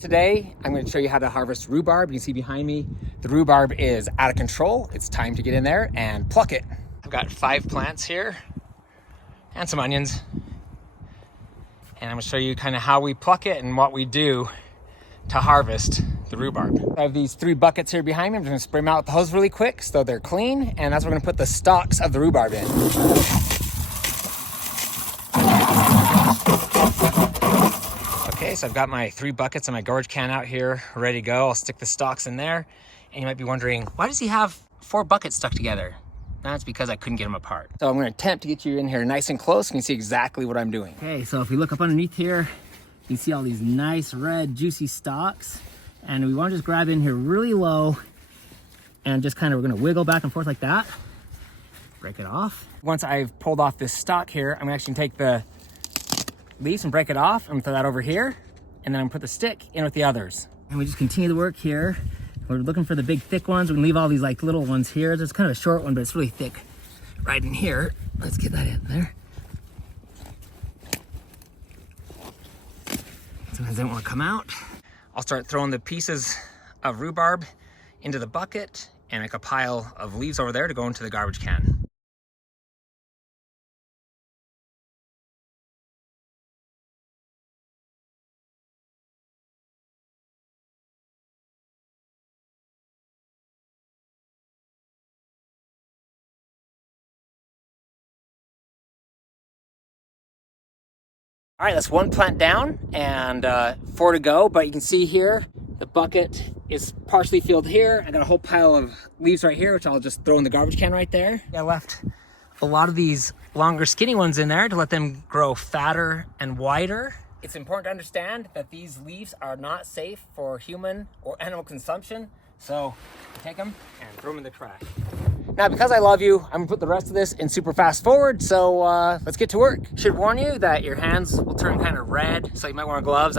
Today, I'm going to show you how to harvest rhubarb. You can see behind me, the rhubarb is out of control. It's time to get in there and pluck it. I've got 5 plants here and some onions. And I'm going to show you kind of how we pluck it and what we do to harvest the rhubarb. I have these 3 buckets here behind me. I'm just going to spray them out with the hose really quick so they're clean. And that's what we're going to put the stalks of the rhubarb in. Okay, so I've got my 3 buckets and my garbage can out here ready to go. I'll stick the stalks in there. And you might be wondering, why does he have 4 buckets stuck together? That's because I couldn't get them apart. So I'm going to attempt to get you in here nice and close. You can see exactly what I'm doing. Okay, so if we look up underneath here, you can see all these nice red juicy stalks. And we want to just grab in here really low and just kind of, we're going to wiggle back and forth like that. Break it off. Once I've pulled off this stalk here, I'm actually going to take the leaves and break it off. I'm gonna throw that over here, and then I'm gonna put the stick in with the others. And we just continue the work here. We're looking for the big thick ones. We can leave all these like little ones here. There's kind of a short one, but it's really thick right in here. Let's get that in there. Sometimes they don't want to come out. I'll start throwing the pieces of rhubarb into the bucket and make a pile of leaves over there to go into the garbage can. All right, that's 1 plant down and 4 to go, but you can see here, the bucket is partially filled here. I got a whole pile of leaves right here, which I'll just throw in the garbage can right there. I left a lot of these longer skinny ones in there to let them grow fatter and wider. It's important to understand that these leaves are not safe for human or animal consumption. So take them and throw them in the trash. Now, because I love you, I'm gonna put the rest of this in super fast forward, so let's get to work. Should warn you that your hands will turn kind of red, so you might want gloves.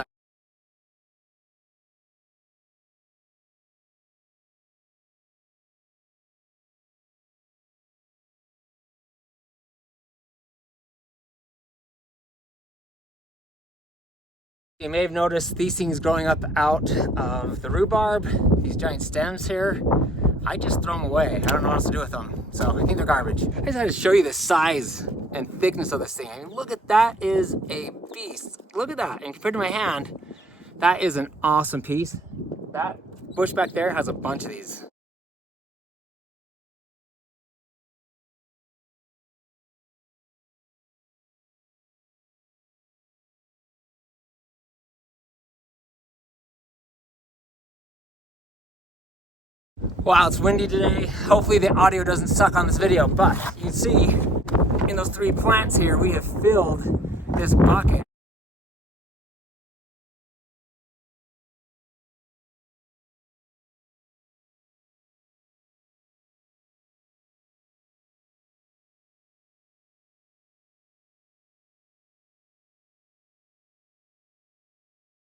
You may have noticed these things growing up out of the rhubarb, these giant stems here. I just throw them away. I don't know what else to do with them. So I think they're garbage. I just had to show you the size and thickness of this thing. I mean, look at that, is a beast. Look at that. And compared to my hand, that is an awesome piece. That bush back there has a bunch of these. Wow, it's windy today. Hopefully the audio doesn't suck on this video, but you can see in those 3 plants here, we have filled this bucket.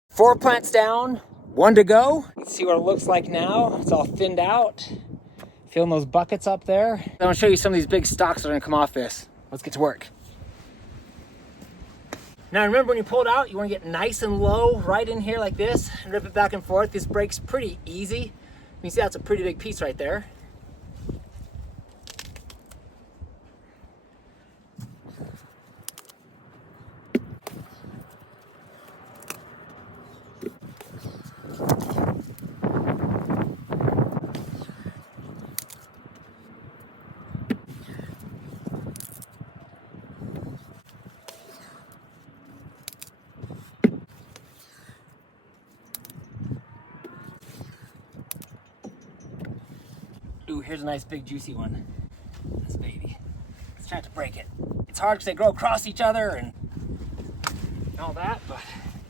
Four plants down, 1 to go. Let's see what it looks like now. It's all thinned out. Filling those buckets up there. I'm gonna show you some of these big stalks that are gonna come off this. Let's get to work. Now remember, when you pull it out, you wanna get nice and low right in here like this and rip it back and forth. This breaks pretty easy. You can see that's a pretty big piece right there. Ooh, here's a nice big juicy one. This baby. Let's try to break it. It's hard because they grow across each other and all that, but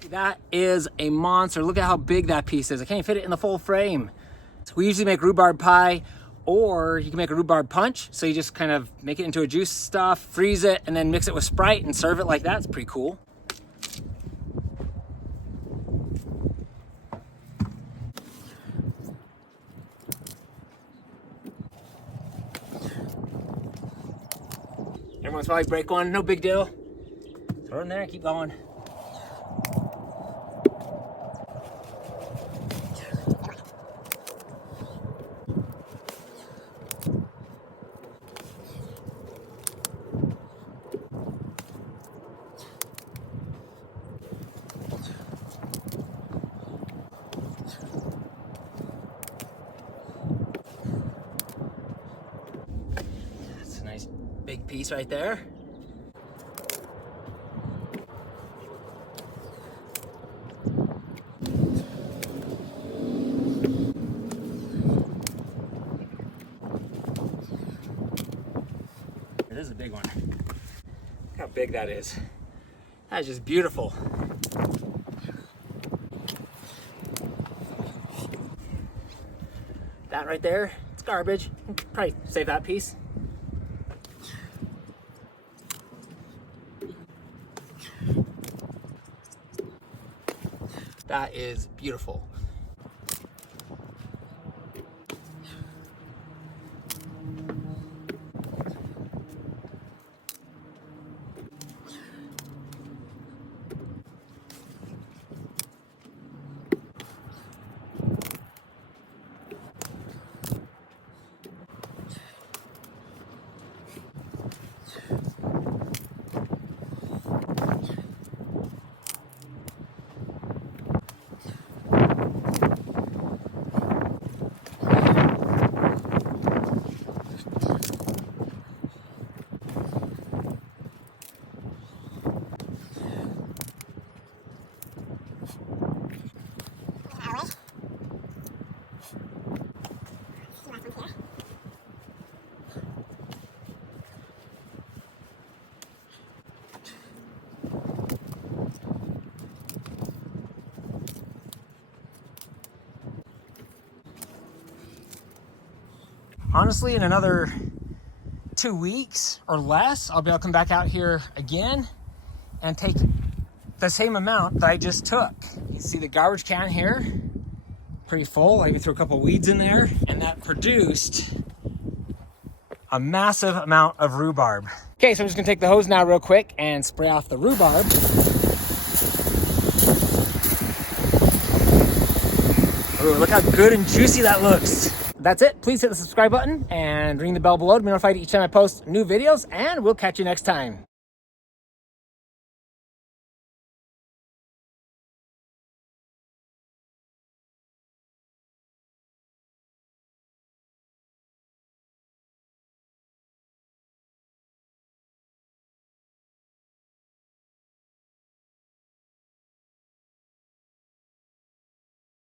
that is a monster. Look at how big that piece is. I can't even fit it in the full frame. So we usually make rhubarb pie, or you can make a rhubarb punch. So you just kind of make it into a juice stuff, freeze it, and then mix it with Sprite and serve it like that. It's pretty cool. Everyone's probably break one, no big deal. Throw it in there and keep going. piece right there. It is a big one. Look how big that is. That is just beautiful. That right there, it's garbage. Probably save that piece. That is beautiful. Honestly, in another 2 weeks or less, I'll be able to come back out here again and take the same amount that I just took. You see the garbage can here, pretty full. I even threw a couple weeds in there, and that produced a massive amount of rhubarb. Okay, so I'm just gonna take the hose now real quick and spray off the rhubarb. Ooh, look how good and juicy that looks. That's it. Please hit the subscribe button and ring the bell below to be notified each time I post new videos, and we'll catch you next time.